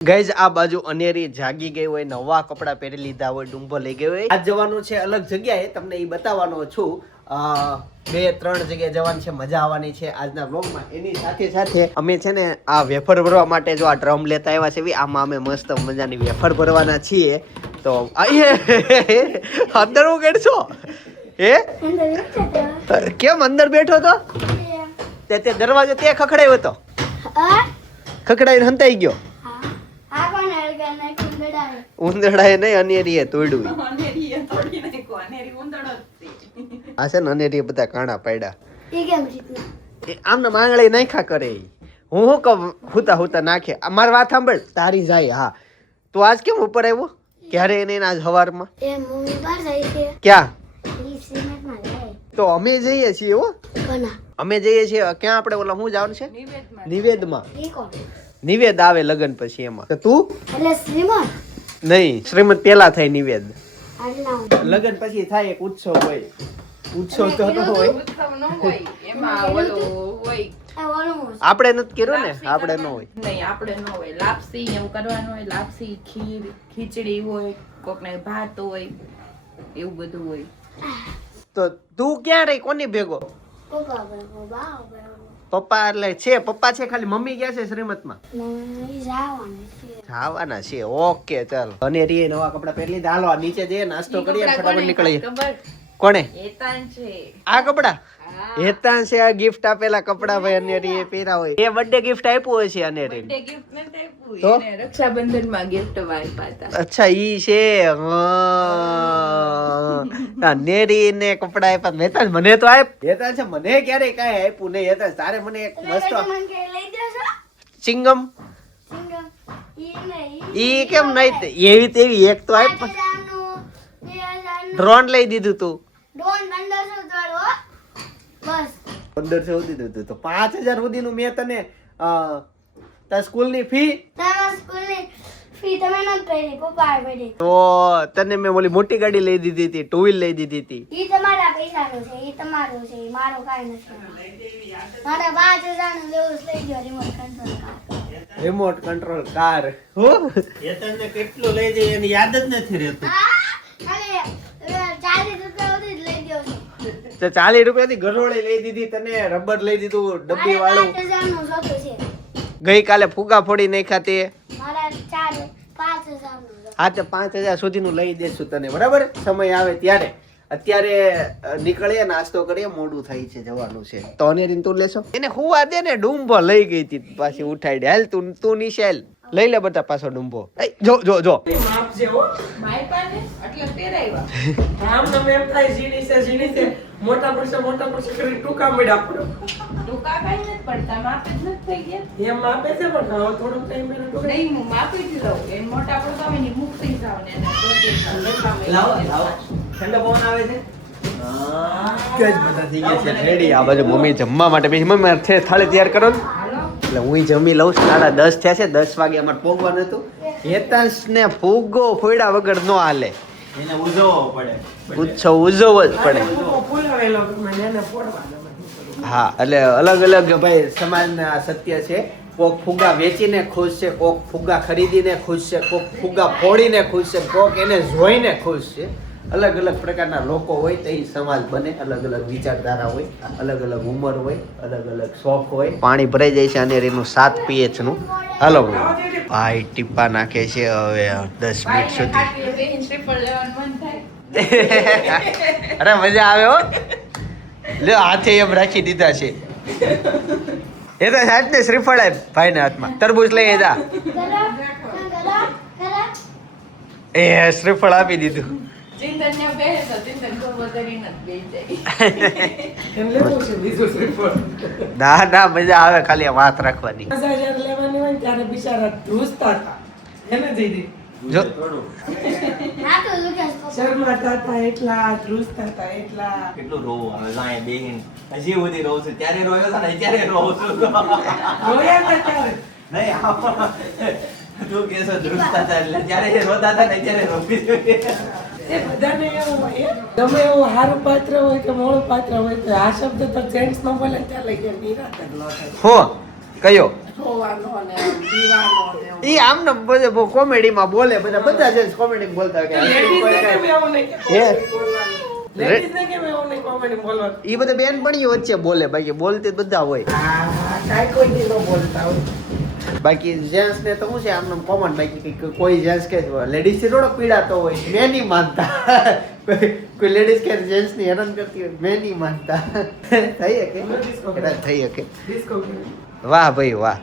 Guys આ બાજુ અનેરી જાગી ગઈ હોય, નવા કપડા પહેરી લીધા હોય, ડુંબો લઈ ગયો હોય. આજ જવાનું છે અલગ જગ્યાએ, તમને એ બતાવવાનો છું. 2-3 જગ્યાએ જવાનું છે, મજા આવવાની છે આજના વ્લોગમાં. એની સાથે સાથે અમે છે ને આ વેફર ભરવા માટે જો આ ડ્રમ લેતા આવ્યા છે, આમાં અમે મસ્ત મજાની વેફર ભરવાના છીએ. તો અંદર હું કેડશો હે કેમ અંદર બેઠો તો તે દરવાજો તે ખખડાયો હતો, ખખડાઈને હંતાઈ ગયો. ઉંદરડાએ નહીં, અનેરીએ તોડ્યું. આ છે ને અનેરીએ બધા કાણા પાડ્યા. આમને માંગળી નાખ્યા કરે. હું કહું હુતા હુતા નાખે. મારી વાત સાંભળ, તારી જાય. હા તો આજ કેમ ઉપર આવ્યો? ક્યારે એને આજ સવારમાં ક્યાં? તો અમે જઈએ છીએ. હો અમે જઈએ છીએ. ક્યાં આપણે ઓલા શું જવાનું છે? નિવેદમાં. નિવેદ આવે લગન પછી. એમાં તું નહીં, શ્રીમદ પેલા થાય નિવેદ. લગન પછી થાય એક ઉત્સવ હોય. ઉત્સવ તો ન હોય, આપણે નથી કર્યું ને, આપણે ન હોય. નહીં આપણે ન હોય. લાપસી એવું કરવાનું હોય. લાપસી, ખીર, ખીચડી હોય, કોકને ભાત હોય, એવું બધું હોય. તો તું ક્યાં રહી? કોની ભેગો? પપ્પા એટલે છે, પપ્પા છે ખાલી. મમ્મી ગયા છે શ્રીમતમાં? જવાના છે. ઓકે ચાલો. અને રી નવા કપડા પહેરી લીધા. હાલો નીચે જઈએ, નાસ્તો કરીએ, ફટાફટ નીકળીએ. કોણે આ કપડા? હેતાન છે આ ગિફ્ટ આપેલા કપડા ભાઈ. અનેરી પહેરા હોય એ બર્થડે ગિફ્ટ આપ્યું હોય છે અનેરી. તો રક્ષાબંધન માં ગિફ્ટ આપ્યા. અચ્છા ઈ છે. અનેરી ને કપડા આપ્યા. હેતાન મને તો આપ. હેતાન છે મને ક્યારે કાંઈ આપ્યું નહીં. હેતાન તારે મને એક વસ્તુ ચિંગમ ઈ કેમ નહીં? એવી તેવી એક તો આપ. ડ્રોન લઈ દીધું તું. 1500 સુધી દીધું તો 5000 સુધીનું મેં તને તાર સ્કૂલની ફી તો તને મેં ઓલી મોટી ગાડી લઈ દીધી હતી, 2 વ્હીલ લઈ દીધી હતી. ઈ તમારા પૈસાનું છે, ઈ તમારું છે, ઈ મારો કાઈ નથી. મારે 5000 નું લેવું લઈ ગયો રિમોટ કંટ્રોલ કાર. હો એ તને કેટલું લઈ જાય એની યાદ જ નથી રહેતું. તો 40 રૂપિયાથી ઘરોળી લઈ દીધી તને, રબર લઈ દીધું ડબ્બી વાળું. ગઈકાલે ફુગા ફોડી નાખ્યા તે. હા તો 5000 સુધીનું લઈ દેશું તને, બરાબર? સમય આવે ત્યારે. અત્યારે નીકળીએ, નાસ્તો કરીએ, મોડું થાય છે, જવાનું છે. તો અનેરીને તું લેશો? એને હુવા દે ને, ડુંબો લઈ ગઈ હતી પાછી ઉઠાડી. હાલ તું નીચે હાલ, લઈ લે બધા પાછો ડુંબો. જો જો જો માપજે હો માય પાને એટલે પહેરાવ્યા. આમ તમે એમ થાય ઝીણી છે મોટા પડશે કરી ટૂંકા મળ્યા આપણો. ટૂંકા કાઈ નથી પડતા, માપે જ નથી થઈ ગયા. એમ માપે છે પણ હવે થોડુંક ટાઈમ એને ટૂંકા નહીં હું માપી જ લઉં. એ મોટા પડતા હોય ને મુકતી જાવ ને લાવો ઠંડો પવન આવે છે. બધા થઈ ગયા છે રેડી. આ બાજુ મમ્મી જમવા માટે બેસી. મમ્મી મારે થાળી તૈયાર કરો ને, એટલે હું જમી લઉં. 10:30 થયા છે, 10 વાગે અમારે પોગવાનું હતું. હેતાંશ ને ફૂગો ફોડ્યા વગર નો હાલે, એને ઉજવવો પડે. ઉત્સવ ઉજવવો જ પડે. ફૂલાવેલો મને એને ફોડવાનો. હા એટલે અલગ અલગ ભાઈ સમાજના સત્ય છે. કોક ફુગા વેચીને ખુશ છે, કોક ફુગા ખરીદીને ખુશ છે, કોક ફુગા ફોડીને ખુશ છે, કોક એને જોઈને ખુશ છે. અલગ અલગ પ્રકારના લોકો હોય તો એ સમાજ બને. અલગ અલગ વિચારધારા હોય, અલગ અલગ ઉંમર હોય, અલગ અલગ શોખ હોય. પાણી ભરાઈ જાય છે અને એનું 7 pH નું. હાલો ભાઈ ટીપા નાખે છે હવે 10 મિનિટ સુધી. અરે મજા આવે હો. લે હાથે એમ રાખી દીધા છે. એ તો સાહેબ ને શ્રીફળ આપ ભાઈ ના હાથમાં. તરબૂચ લઈ જા. એ શ્રીફળ આપી દીધું. ચિંતન બે તો ચિંતન ગોબો કરીને જ બેસી એમ લેવું છે બીજું શ્રીફળ. ના ના મજા આવે ખાલી વાત રાખવાની. મજા જ્યારે લેવાની હોય ત્યારે બિચારા ધ્રુજતા હતા. એને જઈ જો શર્માતા હતા એટલા, ધ્રુજતા હતા એટલા. કેટલું રોવું આવે લાય બેહીન હજી સુધી રોવું છું. ત્યારે રોયો છે ને અત્યારે રોવું છું. રોયા હતા ત્યારે નહીં તું કેસો ધ્રુજતા હતા એટલે ત્યારે રોતા હતા ને અત્યારે રોવી જોઈએ. એ બધાને એવું હોય, ગમે એવું સારું પાત્ર હોય કે મોડું પાત્ર હોય તો આ શબ્દ તો જેન્ટ્સ નો બોલે ત્યાં લઈ ગયા નિરાત જ ન થાય. હો કયો ધોવાનો ને પીવાનો ને એવું. ઈ આમ ને બધે બહુ કોમેડીમાં બોલે બધા જેન્ટ્સ કોમેડી બોલતા કે Ladies ને કેમ એવું નહીં કે હે? comedy બોલવાનું? Ladies ને કેમ એવું નહીં comedy બોલવાનું? ઈ બધા બેનપણીઓ વચ્ચે બોલે બાકી બોલતી બધા હોય હા, કાંઈ કોઈથી ન બોલતા હોય. બાકી જેન્ટ્સ ને તો શું છે આમ કોમન બાકી કોઈ જેન્ટ્સ કે લેડીઝ થી થોડો પીડાતો હોય મેં નહીં માનતા કોઈ લેડીઝ કે જેન્ટ્સ ની હેરાન કરતી હોય મેં નહીં માનતા થઈ શકે કદાચ થઈ શકે Disco queen. વાહ ભાઈ વાહ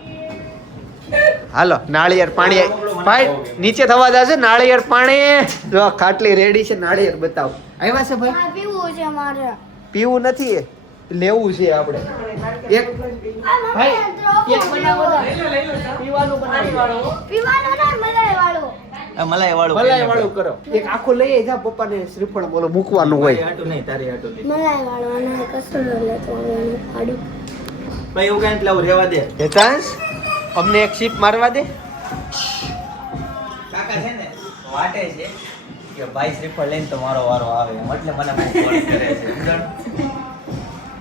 હાલો નાળિયેર પાણી ભાઈ નીચે થવા જશે નાળિયેર પાણી જો ખાટલી રેડી છે નાળિયેર બતાવો આવ્યા છે ભાઈ આ પીવું છે મારે પીવું નથી લેવું છે આપણે એક ભાઈ એક બનાવો તો. લઈ લો, ચા. પીવાનું પાણી બનાવો વાળો. પીવાનું ના મલાઈ વાળું આ મલાઈ વાળું ભલાઈ વાળું કરો એક આખું લઈ જા પપ્પાને શ્રીફળ બોલો મૂકવાનું તારી હોય હાટું નહીં, તારી હાટું નહીં. મલાઈ વાળું અને કસરો લેતો આડું ભાઈ એવું કાંઈ એટલે આવું રહેવા દે. હેતાંશ અમને એક સીપ મારવા દે કાકા છે ને વાટે છે કે ભાઈ શ્રીફળ લઈને તો મારો વારો આવે એમ. એટલે મને બહુ ફોર્સ કરે છે સમજણ?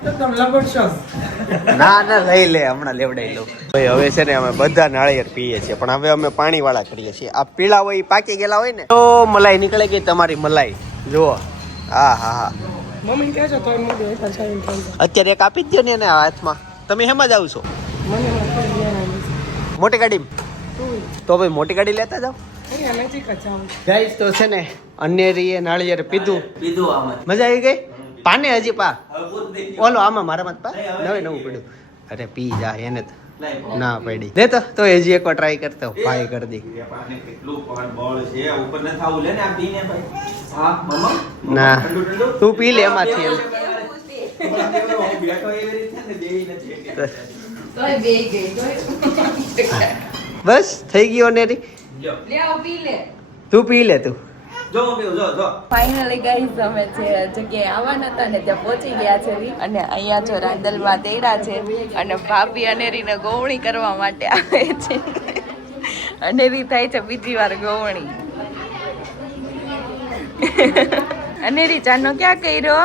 તો તમે લબડ છો. ના ના લઈ લે હમણાં લેવડાઈ લઉં ભાઈ હવે છે ને અમે બધા નાળિયેર પીએ છીએ પણ હવે અમે પાણી વાળા કરીએ છીએ આ પીળા હોય ઈ પાકી ગયેલા હોય ને તો મલાઈ નીકળે ગઈ તમારી મલાઈ જુઓ હા હા હા મમ્મી કહે છે તોય મોઢું એકવાર ચાવીને ખાઈ જાય. અત્યારે એક આપી જ દો ને એને હાથમાં તમે હેમાં જાવ છો મને હમણાં થોડી વાર આવી છે. મોટી ગાડી તો ભાઈ મોટી ગાડી લેતા જાઓ અહીંયા નજીક જ જાઉં. ગાઈસ તો છે ને અન્નેરીએ નાળિયેર પીધું પીધું આમાં. મજા આવી ગઈ પાને હજી પા હવે પૂરું થઈ ગયું. ઓલો આમાં મારા મત પા નવે નવું પડ્યું અરે પી જા એને તો લાય બહુ. ના પડી દે તો હજી એકવાર ટ્રાય કરતો ભાઈ કરી દી પાને કેટલું પણ બળ છે ઉપર ન થાવું લે ને આ પીને ભાઈ. હા મમ્મા ના ઠંડુ ઠંડુ. તું પી લે એમાંથી એમ હું બેઠો એવી રીતે ને દેવી નથી કે. તોય બે ગઈ તોય બસ થઈ ગયો અનેરી જો લે આવ પી લે તું પી લે તું જો મમ્મી જો ફાઇનલી ગાઈઝ અમે જે જગ્યાએ આવવાના હતા ને ત્યાં પહોંચી ગયા છે અને અહીંયા જો રાંદલમાં તેડા છે અને ભાભી અનેરીને ગોવણી કરવા માટે આવે છે અનેરી થાય છે બીજી વાર ગોવણી અનેરી ચાનો ક્યાં કર્યો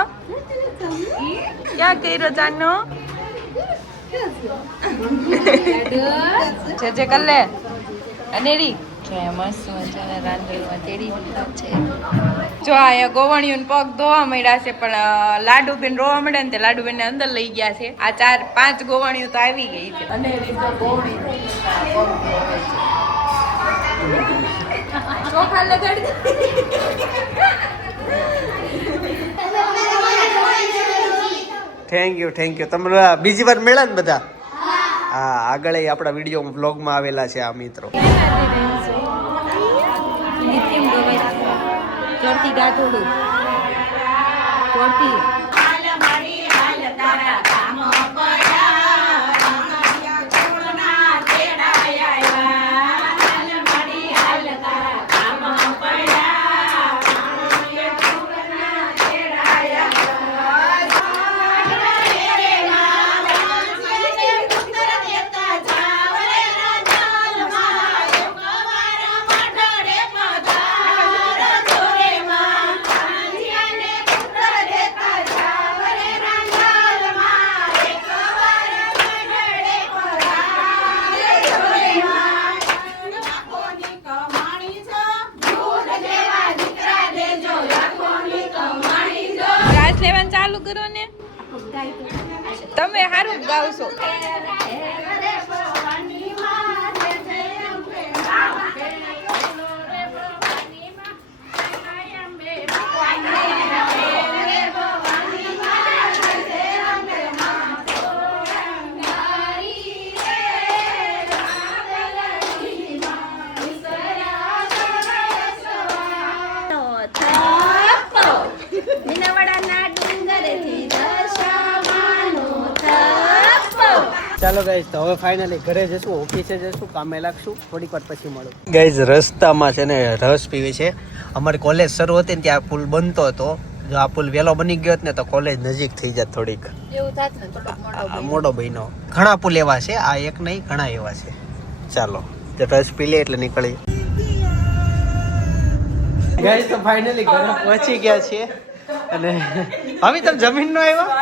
ચાનો જે કર લે અનેરી મસ્ત મજાના રાંદલમાં તેડી દીધા છે જો અહીંયા ગોવણીઓને પગ ધોવા મળ્યા છે પણ લાડુબેન રોવા મળ્યા ને તે લાડુબેન ને અંદર લઈ ગયા છે આ 4-5 ગોવણીઓ તો આવી ગઈ છે અને ગોવણી ચોખા લગાડી થેન્ક યુ તમે બીજી વાર મળ્યા ને બધા હા આગળ આપણા વિડીયો બ્લોગમાં આવેલા છે આ મિત્રો ચોરતી ગાંઠોડું ચોરતી લેવાનું ચાલુ કરો ને તમે સારું ગાવશો ચાલો ગાઈઝ તો હવે ફાઇનલી ઘરે જશું ઓફિસે જશું કામે લાગશું થોડીક વાર પછી મળું ગાઈઝ રસ્તામાં છે ને રસ પીવી છે અમારી કોલેજ શરૂ હતી ને ત્યાં પુલ બનતો હતો જો આ પુલ વહેલો બની ગયો ને તો કોલેજ નજીક થઈ જાય થોડીક એવું થાત ને થોડોક મોટો બન્યો ઘણા પુલ એવા છે આ એક નહીં ઘણા એવા છે ચાલો તો રસ પી લે એટલે નીકળી ગાઈઝ તો ફાઇનલી ઘરે પહોંચી ગયા છીએ અને ભાભી તમે જમીન નો આવ્યા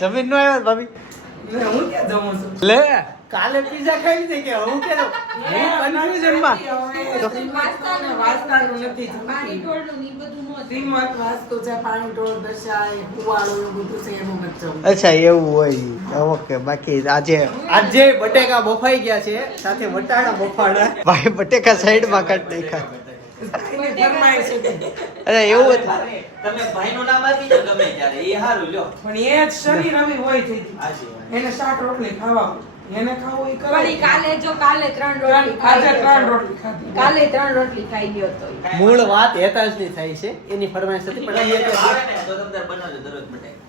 જમીન નો આવ્યા ભાભી ને હું ક્યાં જમું છું? લે કાલે પીઝા ખાઈ લીધી કે હું કે કન્ફ્યુઝન માં વાસતાનું નથી શ્રીમત વાસ્તુ છે, પાણીઢોળ, દશાય, કુવાળો એવું બધું છે એનું નથી જવું. અચ્છા એવું હોય ઓકે. બાકી આજે બટેકા બફાઈ ગયા છે, સાથે વટાણા બફાણા. ભાઈ બટેકા સાઈડ માં કાઢી નાખ્યા. એને ફરમાઈશ હતી. અરે એવું હતું. તમે ભાઈનું નામ આપી દો ગમે ત્યારે એ હારું લ્યો. પણ એ જ શનિ રવિ હોય થઈ ગયું. હાચી વાત. એને શાક રોટલી ખાવા હોય. એને ખાવું એ કરે. વળી કાલે 3 રોટલી આજે ખાઈ 3 રોટલી ખાધી. કાલે 3 રોટલી ખાઈ ગયો તો મૂળ વાત હેતાજની થાય છે, એની ફરમાઈશ હતી પણ એટલે એને ભાવે ને તો તમે બનાવજો દરરોજ બટેકા.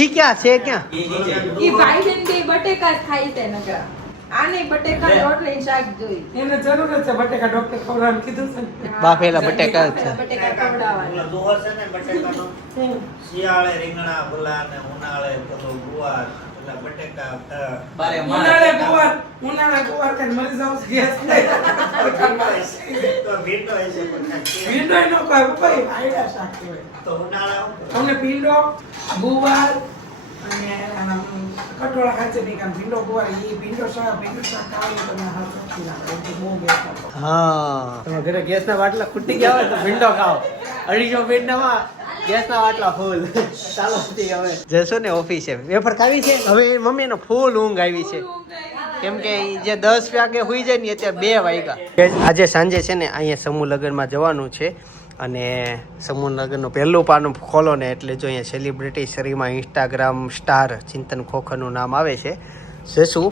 ઈ ક્યાં છે ક્યાં? એ નીચે. ઈ ભાઈ ને બે બટેકા જ ખાઈ છે નકર આને બટેકા રોટલી શાક જોઈ એને જરૂર જ છે બટેકા ડોક્ટર ખવડાવવાનું કીધું છે ને. બાફેલા બટેકા જ છે. બટેકા ખવડાવવાના ઓલો દોહો છે ને બટેકાનો, શિયાળે રીંગણા ભલા ને ઉનાળે પેલું ગુવાર, પેલા બટેકા બારે ઉનાળે ગુવાર ખાઈને મરી જાવ છે, ગેસ થાય. તો ભીંડો હશે પણ કાંઈ ભીંડો ય ન ખાય ભાઈ, આયડા શાક કહેવાય. તો ઉનાળે શું કરે? અમને ભીંડો, ગુવાર અને કટોળા ખાચે નહીં કામ ભીંડો ગુવાર એ ભીંડો શાક ખાવાનું તમે હાથ નથી લાગે બહુ બેસ્ટ. હા તમારા ઘરે ગેસના બાટલા ખૂટી ગયા હોય તો ભીંડો ખાઓ. 250 ભીંડામાં ગેસના બાટલા ફૂલ. ચાલો હવે જશો ને ઓફિસે વેફર ખાવી છે. હવે મમ્મીનો ફૂલ ઊંઘ આવી છે, કેમ કે ઈ જે 10 વાગે હુઈ જાય ને અત્યારે 2 વાગ્યા. આજે સાંજે છે ને અહીંયા સમૂહ લગ્નમાં જવાનું છે, અને સમૂહ લગ્નનું પહેલું પાનું ખોલો ને એટલે જો અહીંયા સેલિબ્રિટી શરીરમાં ઇન્સ્ટાગ્રામ સ્ટાર ચિંતન ખોખરનું નામ આવે છે જશું.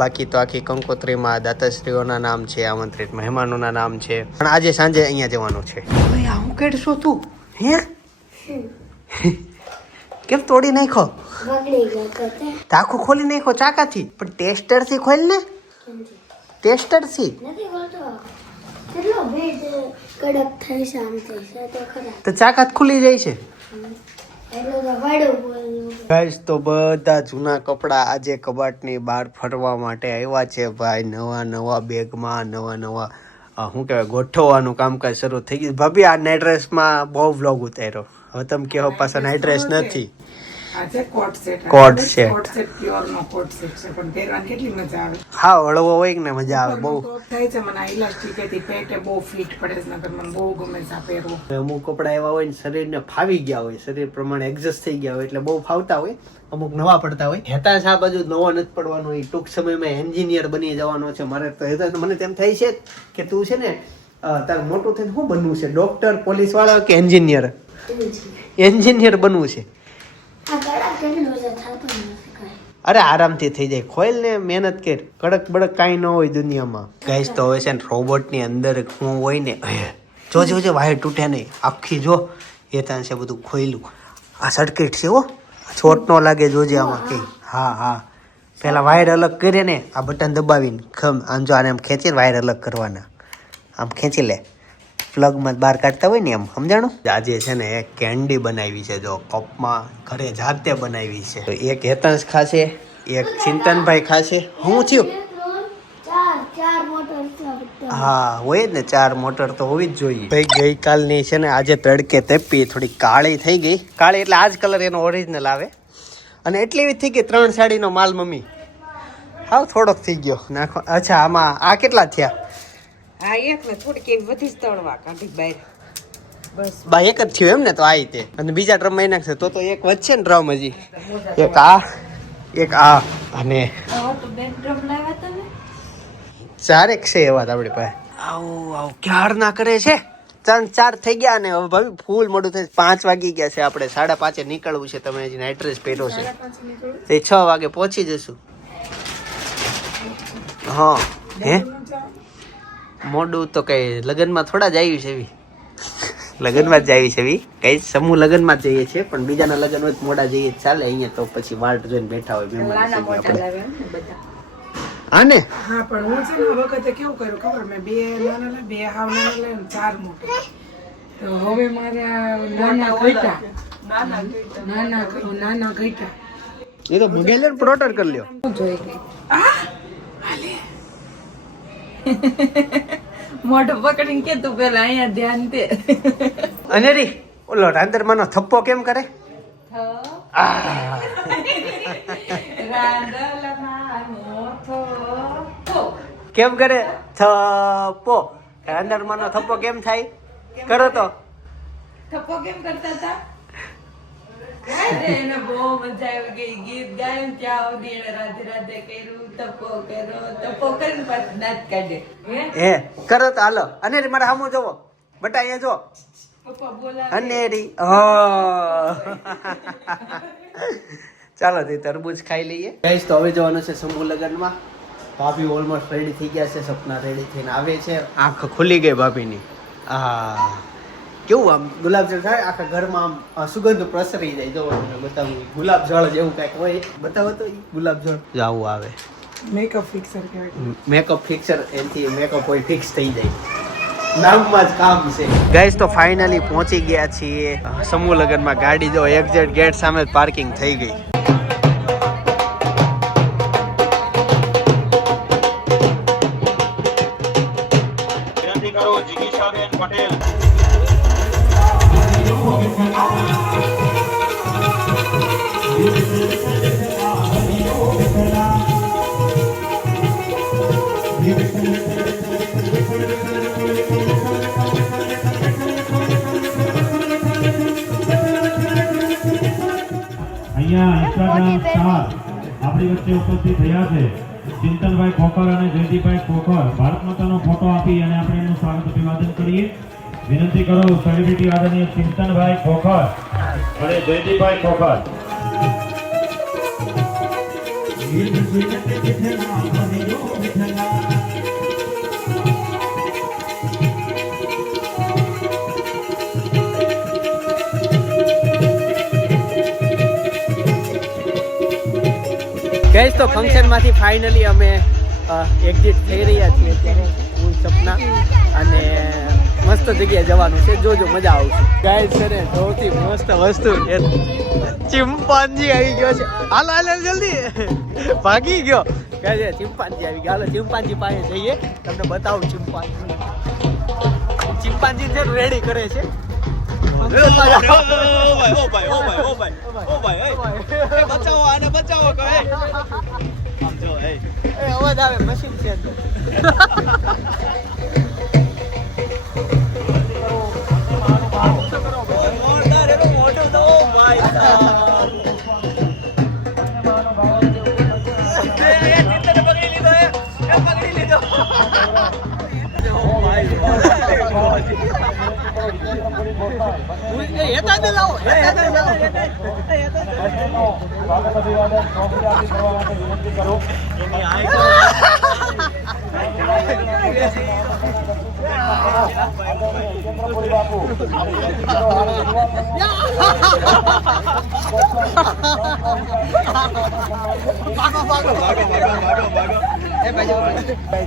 બાકી તો આખી કંકોત્રીમાં દાતાશ્રીઓના નામ છે, આમંત્રિત મહેમાનોના નામ છે. પણ આજે સાંજે અહીંયા જવાનું છે. ભાઈ આ હું કેડશો તું હે કેમ તોડી નાખો? બગડી ગયો તો તે આખું ખોલી નાખો ચાકાથી, પણ ટેસ્ટરથી ખોલ ને. ટેસ્ટરથી નથી બોલતો કેટલો ભેજ કડક થઈ છે આમ થઈ છે તો ખરા તો ચાકાત ખુલી જાય છે. એટલો તો વાડો બોલ્યો ગાઈસ તો બધા જૂના કપડા આજે કબાટની બહાર ફરવા માટે આવ્યા છે ભાઈ. નવા બેગમાં નવા શું કહેવાય ગોઠવવાનું કામકાજ શરૂ થઈ ગયું. ભાભી આ નાઇટ ડ્રેસમાં બહુ વ્લોગ ઉતાર્યો. હવે તમે કહો પાછા નાઇટ ડ્રેસ નથી. આજે coat set coat set. Pure નો કોટ સેટ છે પણ પહેરવાની કેટલી મજા આવે. હા હળવો હોય ને મજા આવે બહુ. ટોપ થાય છે મને ઇલાસ્ટિક હતી પેટે બહુ ફિટ પડે છે નકર મને બહુ ગમે છે આ પહેરવું. અમુક કપડા એવા હોય ને શરીરને ફાવી ગયા હોય, શરીર પ્રમાણે એડજસ્ટ થઈ ગયા હોય એટલે બહુ ફાવતા હોય. અમુક નવા પડતા હોય. હેતાશ આ બાજુ નવો નથી પડવાનો હોય, ટૂંક સમયમાં એન્જિનિયર બની જવાનો છે. મારે તો હેતાશ મને તેમ થાય છે કે તું છે ને તાર મોટું થઈને શું બનવું છે? ડોક્ટર, પોલીસ વાળો કે એન્જિનિયર? એન્જિનિયર બનવું છે. આ કડક કેટલો છે થતો નથી કાંઈ. અરે આરામથી થઈ જાય. ખોલ ને મહેનત કર. કડક બડક કાંઈ ન હોય દુનિયામાં. ગાઈસ તો હવે છે ને રોબોટની અંદર શું હોય ને જો વાયર તૂટે નહીં આખી જો એ ત્યાં છે બધું ખોયલું. આ સર્કિટ છે હો, છોટ ન લાગે જોજે આમાં કઈ. હા પેલા વાયર અલગ કરે ને આ બટન દબાવીને આમ જો આને આમ ખેંચીને વાયર અલગ કરવાના. આમ ખેંચી લે પ્લગમાં બહાર કાઢતા હોય ને એમ સમજાણું. આજે છે ને એક કેન્ડી બનાવી છે જો કપમાં ઘરે જાતે બનાવી છે. તો એક હેતાંશ ખાશે, એક ચિંતનભાઈ ખાશે. શું થયું? ચાર મોટર છે બધા. હા હોય જ ને, 4 મોટર તો હોવી જ જોઈએ. ભાઈ ગઈકાલની છે ને આજે તડકે તપી થોડી કાળી થઈ ગઈ. કાળી એટલે આ જ કલર એનો ઓરિજિનલ આવે, અને એટલી એવી થઈ ગઈ 3 સાડીનો માલ મમ્મી. હાવ થોડોક થઈ ગયો નાખો. અચ્છા આમાં આ કેટલા થયા? આ એક ને થોડીક એવી વધી જ તળવા કાઢી બહાર બસ બા એક જ થયું એમ ને? તો આ રીતે અને બીજા ડ્રમ માં નાખશે તો એક વધશે ને ડ્રમ હજી. એક આ અને તો બેન ડ્રમ લાવ્યા તમે 4 છે એવા આપણી પાસે. આવું ક્યાર ના કરે છે. 4 થઈ ગયા ને હવે ભાભી ફૂલ મોડું થાય. 5 વાગી ગયા છે, આપણે 5:30 નીકળવું છે. તમે હજી નાઇટ ડ્રેસ પહેર્યો છે તે 6 વાગે પહોંચી જશું. હા હે મોડું તો કઈ લગ્નમાં થોડા જ આવ્યું છે એવી. લગ્નમાં જ આવી છે એવી કઈ સમૂહ લગ્નમાં જ જઈએ છીએ, પણ બીજાના લગ્ન હોય મોડા જઈએ ચાલે. અહીંયા તો પછી વાટ જોઈને બેઠા હોય મહેમાન બધા આને. હા પણ હું છે ને આ વખતે કેવું કર્યું ખબર, મેં 2 નાના લે 2 હાવ નાના લે 4 મોટા. તો હવે મારે નાના ઘટ્યા એ તો મગેલ પ્રોટર કરી લ્યો. જોઈ ગઈ મોઢું પકડીને કે તું પેલા અહીંયા ધ્યાન દે. અને રી ઓલો રાંદરમાંનો થપ્પો કેમ કરે? રાંદલ કેમ કરે થપ્પો અંદરમાંનો થપ્પો કેમ થાય કરો તો થપ્પો કેમ કરતા હતા? અરે એને બહુ મજા આવી ગઈ. ગીત ગાયું ત્યાં સુધી એને રાધે રાધે કર્યું, તપો કરીને પાછું દાંત કાઢે. હે કરો તો હાલો. અને મારા સામું જોવો બટા અહીંયા જો પપ્પા બોલાવે. અનેરી ચાલો તે તરબૂચ ખાઈ લઈએ ગાઈસ. તો હવે જવાનું છે સમૂહ લગ્નમાં. ભાભી ઓલમોસ્ટ રેડી થઈ ગયા છે. સપના રેડી થઈને આવે છે. આંખ ખુલી ગઈ ભાભીની. કેવું આમ ગુલાબજળ થાય આખા ઘરમાં આમ સુગંધ પ્રસરી જાય. જો તમને બતાવું ગુલાબજળ જેવું કાંઈક હોય બતાવો તો ગુલાબજળ જો આવું આવે. મેકઅપ ફિક્સર કહેવાય. મેકઅપ ફિક્સર એનથી મેકઅપ હોય ફિક્સ થઈ જાય. નામમાં જ કામ છે. ગાઈસ તો ફાઇનલી પહોંચી ગયા છીએ સમૂહ લગ્નમાં. ગાડી જો એક્ઝેક્ટ ગેટ સામે જ પાર્કિંગ થઈ ગઈ. વિનંતી કરો જિગીશાબેન પટેલ. અહીંયા ઇન્સ્ટાગ્રામ સ્ટાર આપણી વચ્ચે ઉપસ્થિત થયા છે ચિંતનભાઈ ખોખર અને જયદીપભાઈ ખોખર. ભારત માતાનો ફોટો આપી અને આપણે એમનું સ્વાગત અભિવાદન કરીએ. વિનંતી કરો સેલિબ્રિટી આદરણીય ચિંતનભાઈ ખોખર અને જયદીપભાઈ ખોખર. ગઈશ તો ફંક્શનમાંથી ફાઇનલી અમે એક્ઝિટ થઈ રહ્યા છીએ અત્યારે. હું સપના અને મસ્ત જગ્યાએ જવાનું છે. જોજો મજા આવશે. ગાઈસ છે ને સૌથી મસ્ત વસ્તુ ચિમ્પાન્જી આવી ગયો છે. હાલો હાલો જલ્દી ભાગી ગયો. ગાઈસ ચિમ્પાન્જી આવી ગયો. હાલો ચિમ્પાન્જી પાસે જઈએ તમને બતાવું. ચિમ્પાન્જી છે રેડી કરે છે. અવાજ આવે મશીન છે.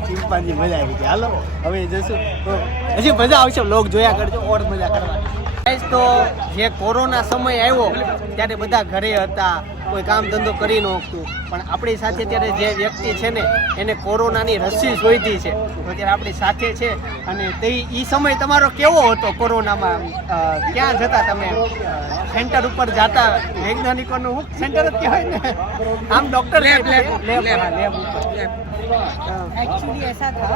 ચિમ્પાન્જી મજા આવી ગઈ. હાલો હવે જશું. હજી મજા આવશે. લોક જોયા કરજો ઓર મજા કરવાની. તો જે કોરોના સમય આવ્યો ત્યારે બધા ઘરે હતા. કોઈ કામ ધંધો કરી ન શકતું. પણ આપણી સાથે ત્યારે જે વ્યક્તિ છે ને એને કોરોનાની રસી શોધી છે. તો ત્યારે આપણી સાથે છે. અને તે એ સમય તમારો કેવો હતો કોરોનામાં? ક્યાં જતા તમે? સેન્ટર ઉપર જાતા? વૈજ્ઞાનિકોનું સેન્ટર જ કહેવાય ને. આમ ડૉક્ટર લેબ एक्चुअली ऐसा था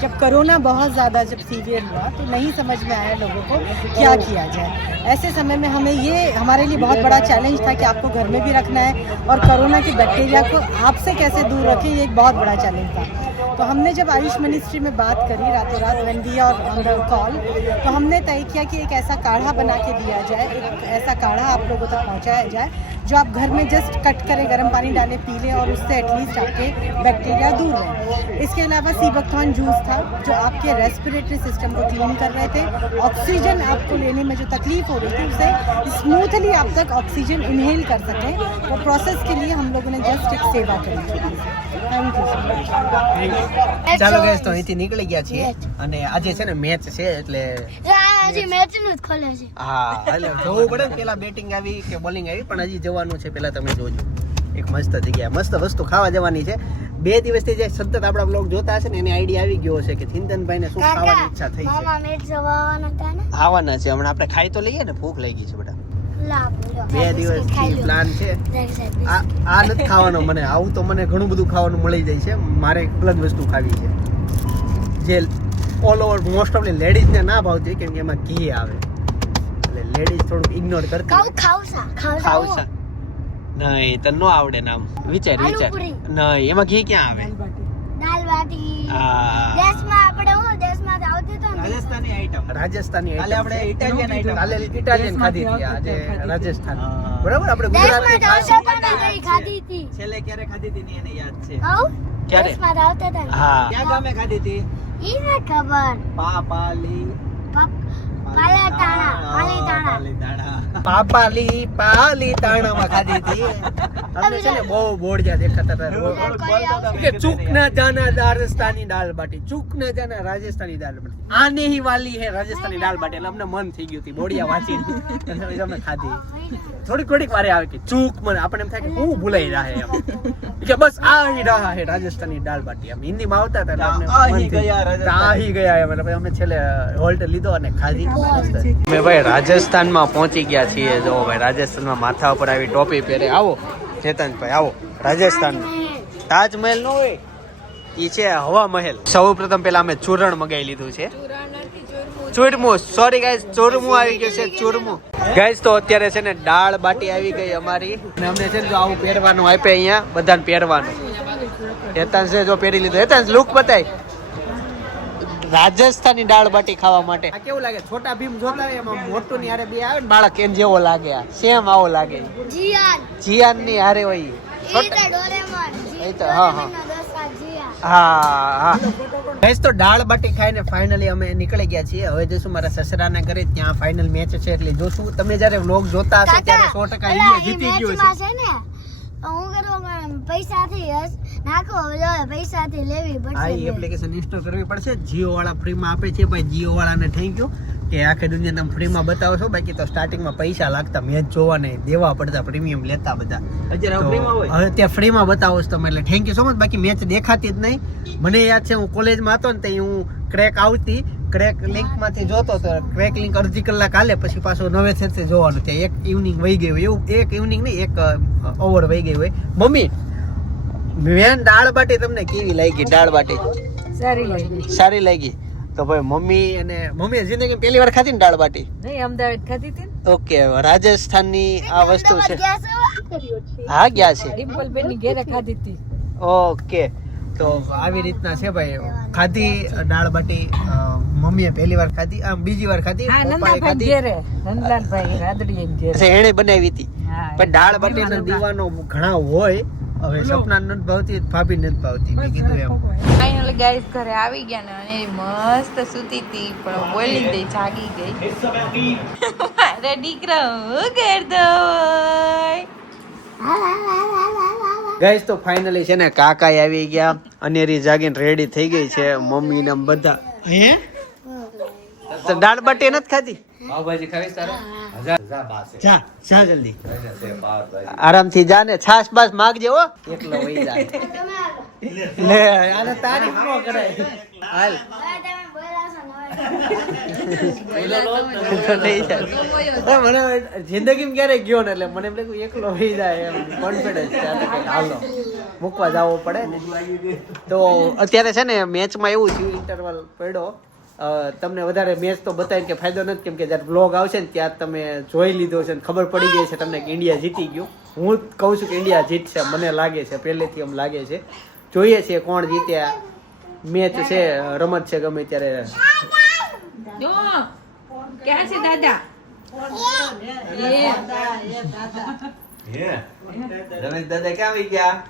जब कोरोना बहुत ज़्यादा जब सीवियर हुआ तो नहीं समझ में आया लोगों को क्या किया जाए. ऐसे समय में हमें ये हमारे लिए बहुत बड़ा चैलेंज था कि आपको घर में भी रखना है और कोरोना की बैक्टीरिया को आपसे कैसे दूर रखें, ये एक बहुत बड़ा चैलेंज था. तो हमने जब आयुष मिनिस्ट्री में बात करी रातों रात when we are on the call, तो हमने तय किया कि एक ऐसा काढ़ा बना के दिया जाए. एक ऐसा काढ़ा आप लोगों तक पहुँचाया जाए जो आप घर में जस्ट कट करें, गर्म पानी डालें, पी लें और उससे एटलीस्ट आपके बैक्टीरिया दूर रहें. इसके अलावा सीबकथॉर्न जूस था जो आपके रेस्पिरेटरी सिस्टम को क्लीन कर रहे थे. ऑक्सीजन आपको लेने में जो तकलीफ हो रही थी उसे स्मूथली आप तक ऑक्सीजन इनहेल कर सकें. वो प्रोसेस के लिए हम लोगों ने जस्ट एक सेवा करी थी. Thank you. ચાલો ગાઈસ તો અહીંથી નીકળી ગયા છીએ. અને આજે છે ને મેચ છે એટલે હજી મેચ નું જ ખોલે છે. હા એટલે જોવું પડે ને. પેલા બેટિંગ આવી કે બોલિંગ આવી પણ હજી જવાનું છે. પેલા તમે જોજો એક મસ્ત જગ્યા મસ્ત વસ્તુ ખાવા જવાની છે. 2 દિવસથી જે સતત આપણા બ્લોગ જોતા હશે ને એને આઈડિયા આવી ગયો છે કે ચિંતનભાઈ ને શું ખાવાની ઈચ્છા થઈ છે. મામા મેચ જવાના હતા ને. આવવાના છે હમણાં. આપણે ખાઈ તો લઈએ ને. ભૂખ લાગી છે બધા. લાભ 2 દિવસથી પ્લાન છે. આ નથી ખાવાનો મને. આવું તો મને ઘણું બધું ખાવાનું મળી જાય છે. મારે એક જ વસ્તુ ખાવી છે. જે ઓલ ઓવર મોસ્ટ ઓફલી લેડીઝને ના ભાવતી હોય, કેમ કે એમાં ઘી આવે એટલે લેડીઝ થોડુંક ઇગ્નોર કરતી હોય. ખાવસા નહીં તને નો આવડે નામ વિચાર વિચાર નહીં એમાં ઘી ક્યાં આવે દાલ બાટી હા દેશમાં આપણે હું દેશમાં આવતી તો ને રાજસ્થાની આઈટમ રાજસ્થાની કાલે આપણે ઇટાલિયન આઈટમ કાલે ઇટાલિયન ખાધી હતી આજે રાજસ્થાન બરાબર આપણે દેશમાં ગુજરાતી આવતા તો ને કઈ ખાધી હતી છેલ્લે ક્યારે ખાધી હતી ને એને યાદ છે હઉ ક્યારે? દેશમાં આવતા હતા ને હા ક્યાં ગામે ખાધી હતી ઈ ને ખબર પાલી પાલીતાણા પાલી તાણામાં ખાધી હતી અમે છે ને બહુ બોળિયા દેખાતા હતા કે ચૂક ના જાના રાજસ્થાની દાલ બાટી ચૂક ના જાના રાજસ્થાની દાલ બાટી આને ही वाली है રાજસ્થાની દાલ બાટી એટલે અમને મન થઈ ગયું હતું બોળિયા વાંચીને અમે ખાધી થોડીક વારે આવે કે ચૂક મને આપણે એમ થાય કે હું ભૂલાઈ રહે એમ કે બસ આ ही रहा है રાજસ્થાની દાલ બાટી એમ હિન્દીમાં આવતા હતા એટલે અમને મન થઈ આહી ગયા એમ એટલે અમે છેલ્લે હોલ્ટ લીધો અને ખાધી મેં ભાઈ રાજસ્થાનમાં પહોંચી ગયા છીએ જો ભાઈ રાજસ્થાનમાં માથા ઉપર આવી ટોપી પહેરે આવો ચેતનભાઈ આવો રાજસ્થાનમાં તાજમહેલ નો હોય ઈ છે હવા મહેલ સૌ પ્રથમ પેલા અમે ચૂરણ મગાવી લીધું છે ચૂરમું સોરી ગાઈસ ચૂરમું આવી ગયું છે ચૂરમું ગાઈસ તો અત્યારે છે ને દાળ બાટી આવી ગઈ અમારી અને અમને છે ને જો આવું પહેરવાનું આપે અહીંયા બધાને પહેરવાનું હેતાંશ જો પહેરી લીધું હેતાંશ લુક બતાય રાજસ્થાની દાળ બાટી ખાવા માટે આ કેવું લાગે છોટા ભીમ જોતા હોય એમાં મોટું ની હારે બે આવે ને બાળક એન જેવો લાગે આ સેમ આવો લાગે જીયાન ની હારે હોય છોટા એ તો હા ગાઈસ તો દાળ બાટી ખાઈને ફાઇનલી અમે નીકળી ગયા છીએ હવે જઈશું મારા સસરાના ઘરે ત્યાં ફાઇનલ મેચ છે એટલે જોશું તમે જ્યારે વ્લોગ જોતા હશો ત્યારે 100% ઇન્ડિયા જીતી ગયો છે હું કરવા પૈસાથી નાખો પૈસાથી લેવી પડશે આ એપ્લિકેશન ઇન્સ્ટોલ કરવી પડશે જીઓ વાળા ફ્રીમાં આપે છે ભાઈ જીઓ વાળાને થેન્ક યુ કે આખી દુનિયા તમે ફ્રીમાં બતાવો છો બાકી તો સ્ટાર્ટિંગમાં પૈસા લાગતા મેચ જોવા નહીં દેવા પડતા પ્રીમિયમ લેતા બધા અત્યારે ફ્રીમાં હોય હવે ત્યાં ફ્રીમાં બતાવો છો તમે એટલે થેન્ક યુ સો મચ બાકી મેચ દેખાતી જ નહીં મને યાદ છે હું કોલેજમાં હતો ને તે હું ક્રેક આવતી ક્રેક લિંકમાંથી જોતો તો ક્રેક લિંક અડધી કલાક હાલે પછી પાછો નવેસરથી જોવાનું ત્યાં એક ઇવનિંગ વહી ગઈ હોય એવું એક ઇવનિંગ નહીં એક ઓવર વહી ગઈ હોય મમ્મી મેન દાળ બાટી તમને કેવી લાગી દાળ બાટી સારી લાગી તો ભાઈ મમ્મી જિંદગી પહેલી વાર ખાધી ને દાળ બાટી नहीं अहमदाबाद खाती थी ઓકે રાજસ્થાનની આ વસ્તુ છે હા ગયા છે डिम्पल बेनी घेरे खाती थी ઓકે તો આવી રીતના છે ભાઈ ખાધી દાળ બાટી મમ્મીએ પહેલી વાર ખાધી આમ બીજી વાર ખાધી हाँ પપ્પાએ नंदा भाई ખાધી घेरे नंदलाल भाई रादड़ी घेरे અચ્છા એણે બનાવી હતી હા, પણ દાળ બાટીનો દીવાનો ઘણા હોય હવે સપના નથી ભાવતી ભાભી નથી ભાવતી મેં કીધું એમ ફાઇનલી ગાઈસ ઘરે આવી ગયા ને અને મસ્ત સૂતી હતી પણ બોલી દઈ જાગી ગઈ મારો દીકરો હું કરતો ગાઈસ તો ફાઇનલી છે ને કાકા આવી ગયા અનેરી જાગીને રેડી થઈ ગઈ છે મમ્મી ને બધા હે તો દાળ બાટી નથી ખાધી પાવભાજી ખાવીશ તારે જા જા જલ્દી આરામથી જા ને છાશ બાસ માગજે હો એકલો વઈ જાય લે આને તારીફ નો કરાય હાલ મને જિંદગીમાં ક્યારે ગયો ને એટલે મને એમ લાગ્યું એકલો વહી જાય એમ કોન્ફિડન્સ હાલો મૂકવા જવો પડે ને તો અત્યારે છે ને મેચમાં એવું થયું ઇન્ટરવલ પડ્યો તમને વધારે મેચ તો બતાવીને કે ફાયદો નથી કેમ કે જ્યારે બ્લોગ આવશે ને ત્યાં તમે જોઈ લીધો છે ને ખબર પડી ગઈ છે તમને કે ઇન્ડિયા જીતી ગયું હું કહું છું કે ઇન્ડિયા જીતશે મને લાગે છે પહેલેથી એમ લાગે છે જોઈએ છીએ કોણ જીત્યા મેચ છે રમત છે ગમે ત્યારે જો ક્યાં છે દાદા રમેશ દાદા ક્યાં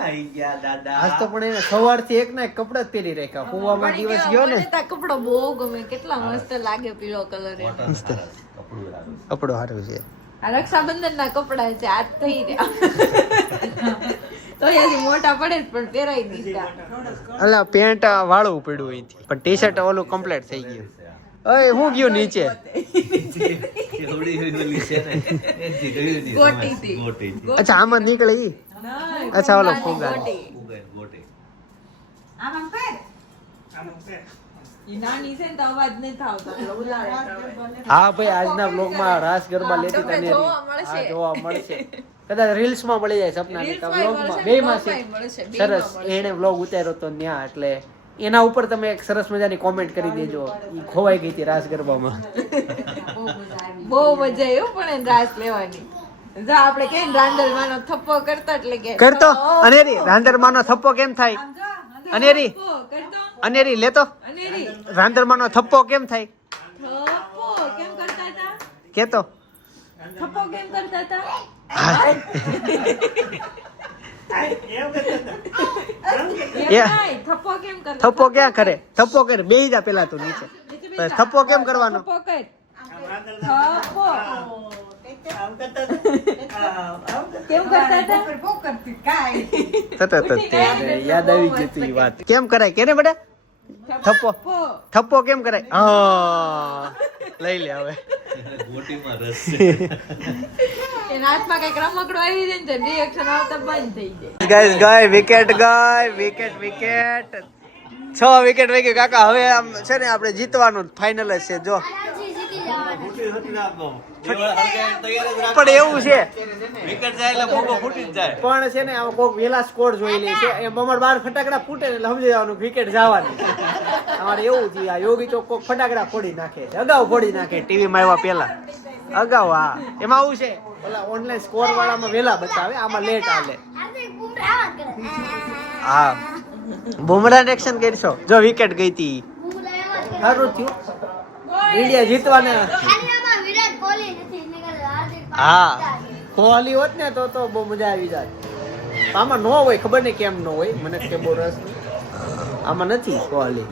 આવી ગયા દાદા આજ તો પણ એને સવારથી એક ના એક કપડા જ પહેરી રાખ્યા કુવામાં દિવસ ગયો ને કપડો બહુ ગમે કેટલા મસ્ત લાગે પીળો કલર કપડો સારું છે આ રક્ષાબંધન ના કપડા છે આજ થઈ રહ્યા તો હજી મોટા પડે પણ પહેરાઈ દીધા અલા પેન્ટ વાળું પડ્યું અહીંથી પણ ટી શર્ટ ઓલું કમ્પ્લીટ થઈ ગયું ઓય હું ગયો નીચે અચ્છા આમાં નીકળે ઈ અચ્છા ઓલો ફુગા હા ભાઈ આજના બ્લોગમાં રાસ ગરબા લેતી તને જોવા મળશે કદાચ રીલ્સ માં મળી જાય સપના વ્લોગમાં બે માં છે સરસ એને વ્લોગ ઉતાર્યો તો ન્યા એટલે એના ઉપર તમે એક સરસ મજાની કોમેન્ટ કરી દેજો. ઈ ખોવાઈ ગઈ હતી રાસ ગરબામાં. બહુ મજા આવી પણ એને રાસ લેવાની. જા આપણે કઈ રાંદલમાંનો થપ્પો કરતા એટલે કે કરતો અનેરી રાંદરમાંનો થપ્પો કેમ થાય? અનેરી કરતો અનેરી લેતો અનેરી રાંદરમાંનો થપ્પો કેમ થાય? થપ્પો કેમ કરતા હતા? કેતો થપ્પો કેમ કરતા હતા? એ થપ્પો કેમ કરતા? થપ્પો ક્યાં કરે? થપ્પો કરે બેહી જા પેલા તું નીચે. બસ થપ્પો કેમ કરવાનો? થપ્પો કર. થપ્પો કેમ કરતા હતા? તત યાદ આવી ગઈ તી વાત. કેમ કરાય કેને બેટા? થપ્પો થપ્પો કેમ કરાય? હા લઈ લે હવે. ગોટીમાં રસ એના હાથમાં કઈક રમકડું આવી જાય ને તો રિએક્શન આવતા બંધ થઈ જાય. ગાઈસ ગાય વિકેટ વિકેટ 6 વિકેટ વહી ગઈ કાકા. હવે આમ છે ને આપણે જીતવાનું ફાઇનલ જ છે. જો પણ એવું છે વિકેટ જાય એટલે મોકો ફૂટી જ જાય. પણ છે ને આમાં કોઈક વેલા સ્કોર જોઈ લે છે. એમ અમાર બાર ફટાકડા ફૂટે ને એટલે સમજી જવાનું વિકેટ જવાની. અમારે એવું છે આ યોગી ચોક કોઈક ફટાકડા ફોડી નાખે છે. અગાઉ ફોડી નાખે ટીવી માં આવ્યા પેલા અગાઉ. હા એમાં આવું છે ઓલા ઓનલાઈન સ્કોર વાળામાં વેલા બતાવે, આમાં લેટ આવે. હા બુમરાહ એક્શન કરશો. જો વિકેટ ગઈ હતી સારું થયું ઇન્ડિયા જીતવાના. હા કોહલી હોત ને તો બહુ મજા આવી જાય. આમાં નો હોય ખબર નહીં કેમ નો હોય, મને કે બહુ રસ આમાં નથી. કોહલી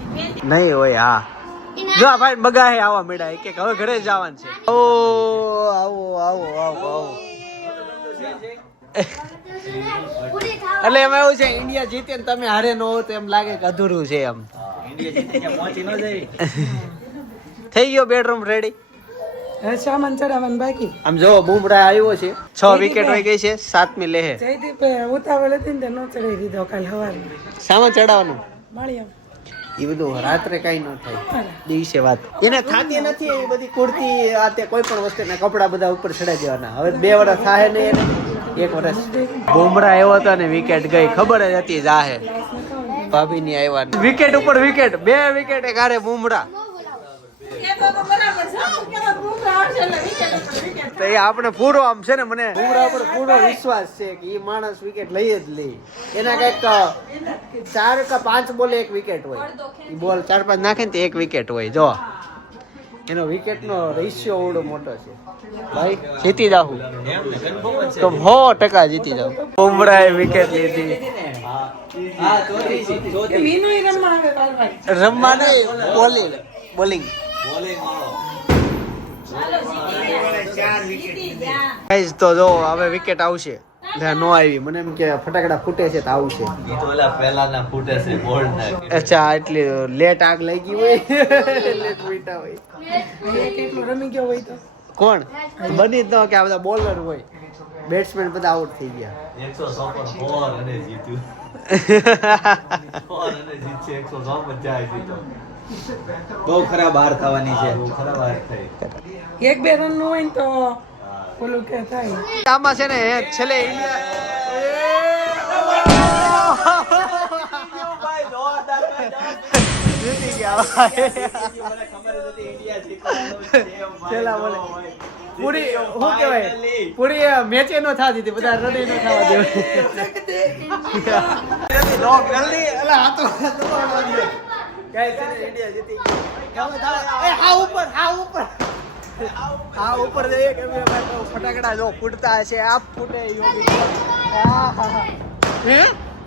નહીં હોય. હા જો આ ભાઈ બગા હે આવા મેળા એક હવે ઘરે જવાનું છે. ઓ આવો આવો આવો આવો. એટલે એમાં એવું છે ઇન્ડિયા જીતે ને તમે હારે ન હો તો એમ લાગે કે અધૂરું છે. એમ ઇન્ડિયા જીતી ત્યાં પહોંચી ન જાય. થઈ ગયો બેડરૂમ રેડી. સામાન ચડાવવાનું બાકી. આમ જો બુમરાહ આવ્યો છે. 6 વિકેટ વહી ગઈ છે. 7મી લે છે. જયદીપ ઉતાવળ હતી ને તે નો ચડાવી દીધો કાલ સવારે. સામાન ચડાવવાનું મળ્યો એ બધું રાત્રે કઈ ન થાય, દિવસે વાત. એને થાતી નથી એ બધી કુર્તી આ તે કોઈ પણ વસ્તુના કપડા બધા ઉપર ચડાવી દેવાના. હવે 2 વર્ષ થાય નહીં એને 1 વર્ષ. બુમરાહ આવ્યો હતો ને વિકેટ ગઈ ખબર જ હતી જાહે. ભાભી ની આવ્યા વિકેટ ઉપર વિકેટ 2 વિકેટ ગારે બુમરાહ. તો એ આપણે પૂરો આમ છે ને મને બુમરાહ પર પૂરો વિશ્વાસ છે કે એ માણસ વિકેટ લઈ જ લે. એના કઈક 4 કે 5 બોલે 1 વિકેટ હોય. એ બોલ 4-5 નાખે ને તો 1 વિકેટ હોય. જો એનો વિકેટ નો રેશિયો ઓડો મોટો છે ભાઈ. જીતી જાવું તો 100% જીતી જાવ. બુમરાહે વિકેટ લીધી. હા ચોથી મીનુ રમવા આવે બાર રમવા નહીં બોલિંગ બોલિંગ વાળો. ગાઈસ તો જો હવે વિકેટ આવશે. નો આવી મને એમ કે ફટાકડા ફૂટે છે તો આવશે. ઈ તો ઓલા પહેલાના ફૂટે છે બોલ્ડ ના. અચ્છા એટલી લેટ આગ લાગી હોય. લેટ મીઠા હોય. કેટલું રમી ગયો હોય તો કોણ બની જ ન કે આ બધા બોલર હોય. બેટ્સમેન બધા આઉટ થઈ ગયા. 154 4 અને જીત્યું. 4 અને જીતશે 154 જાય જીતો. બહુ ખરાબ હાર થવાની છે. બહુ ખરાબ હાર થઈ. 1-2 રન નું હોય ને તો ઓલું કે થાય. આમાં છે ને છેલ્લે જીતી ગયા છેલ્લા બોલે પૂરી શું કહેવાય પૂરી મેચ નો થતી હતી. બધા રન નો થવા દેવા જલ્દી અલા હાથો ગાઈસ છે ને ઇન્ડિયા જીતી ગઈ. હા ઉપર હા ઉપર જઈએ કે ભાઈ ફટાકડા જો ફૂટતા હશે. આ ફૂટે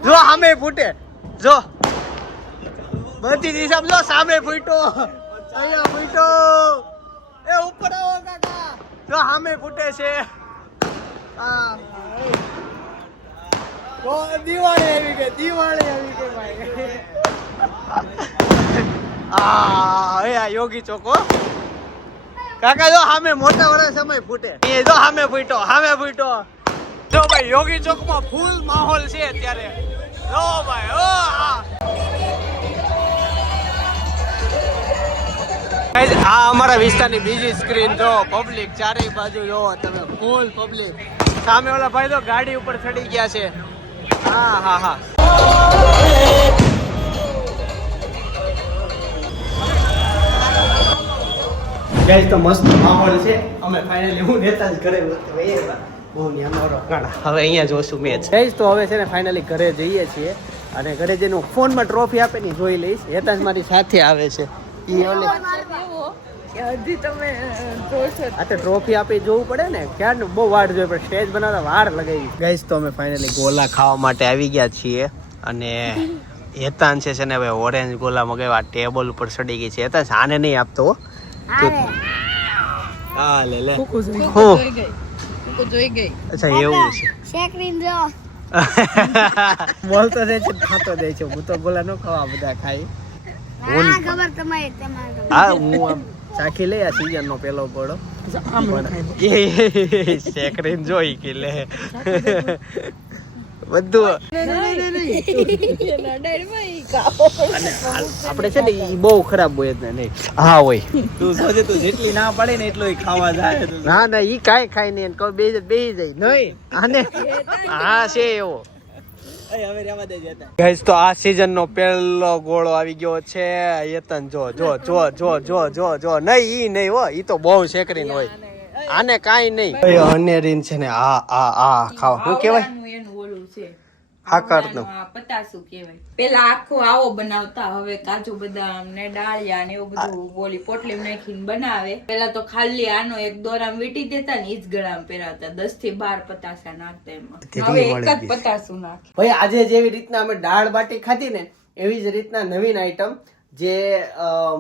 જો સામે ફૂટે. જો બધી દિશામાં જો સામે ફૂટો અહીંયા ફૂટો. એ ઉપર આવો કાકા. જો સામે ફૂટે છે. હા દિવાળી આવી ગઈ ભાઈ. આ યોગી ચોકો કાકા જો સામે મોટા વડા સમય ફૂટે. એ જો સામે ફૂટો જો ભાઈ યોગી ચોક માં ફૂલ માહોલ છે અત્યારે. જો ભાઈ ઓ આ અમારા વિસ્તારની બીજી સ્ક્રીન જો પબ્લિક ચારેય બાજુ જો તમે ફૂલ પબ્લિક. સામે ઓલા ભાઈ તો ગાડી ઉપર ચડી ગયા છે. હા ગાઈસ તો મસ્ત માહોલ છે. અમે ફાઇનલી હું નેતા જ ઘરે બહુ ની અમારો કાણા હવે અહીંયા જોશું મેચ. ગાઈસ તો હવે છે ને ફાઇનલી ઘરે જઈએ છીએ અને ઘરે જઈને ફોનમાં ટ્રોફી આપે ને જોઈ લઈશ. હેતાજ મારી સાથે આવે છે. ઈ ઓલે હજી તમે જોશો આ તો ટ્રોફી આપી જોવું પડે ને. ક્યાં બહુ વાર જોઈએ પણ સ્ટેજ બનાવતા વાર લગાવી. ગાઈસ તો અમે ફાઇનલી ગોલા ખાવા માટે આવી ગયા છીએ અને હેતાન છે ને હવે ઓરેન્જ ગોલા મગાવ્યા. ટેબલ ઉપર ચડી ગઈ છે. હેતાન આને નહીં આપતો. હા લે લે જોઈ ગઈ. અચ્છા એવું છે. શેકરીન જો બોલતો દે છે ખાતો દે છે. હું તો ગોલા ન ખાવા બધા ખાઈ. હા ખબર તમારે હા હું આમ ચાખી લઈ. આ સીઝન નો પેલો ગોળો શેકરીને જોઈ કે લે બધું. આપણે છે ને ઈ બહુ ખરાબ હોય જ નહીં. હા હોય. તું સોચે તું જેટલી ના પડે ને એટલું ખાવા જાય. ના ના ઈ કાઈ ખાઈ નહીં. કહો બે જાય નહીં આને. હા છે એવો. હવે રહેવા દે જતા. ગાઈસ તો આ સીઝન નો પહેલો ગોળો આવી ગયો છે. યતન જો જો જો જો જો જો જો નહીં ઈ નહીં હો. ઈ તો બહુ શેકરીન હોય. આને કાઈ નહીં. અનેરીન છે ને આ ખાવા શું કહેવાય? એનું ઓલું છે હાકરનું. પતાસું કહેવાય. પેલા આખો આવો બનાવતા, હવે કાજુ બદામ ને ડાળિયા ને એવું બધું બોલી પોટલી નાખીને બનાવે. પેલા તો ખાલી આનો એક દોરામ વીટી દેતા ને ઈ જ ગળામાં પહેરાવતા. 10 થી 12 પતાસા નાખતા એમાં. હવે એક જ પતાસું નાખે. ભાઈ આજે જેવી રીતના અમે દાળ બાટી ખાધી ને એવી જ રીતના નવીન આઈટમ જે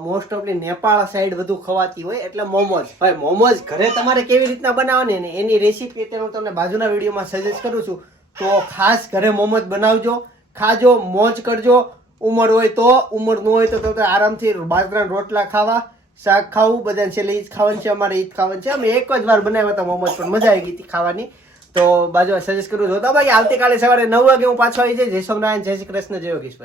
મોસ્ટ ઓફલી નેપાળ સાઈડ વધુ ખવાતી હોય એટલે મોમોઝ. ભાઈ મોમોઝ ઘરે તમારે કેવી રીતના બનાવવાની ને એની રેસીપી હું તમને બાજુના વિડીયોમાં સજેસ્ટ કરું છું. તો ખાસ ઘરે મોમોઝ બનાવજો, ખાજો, મોજ કરજો. ઉંમર હોય તો, ઉંમર ન હોય તો તમે આરામથી બાજરાના રોટલા ખાવા, શાક ખાવું, બધાને છેલ્લે ઈ જ ખાવાનું છે. અમારે ઈ જ ખાવાનું છે. અમે એક જ વાર બનાવ્યા હતા મોમોઝ પણ મજા આવી ગઈ હતી ખાવાની. તો બાજુ સજેસ્ટ કરું છું. તો ભાઈ આવતીકાલે સવારે 9 વાગે હું પાછો આવી જઈશ. જય સોમનારાયણ, જય શ્રી કૃષ્ણ, જય યોગેશ્વર.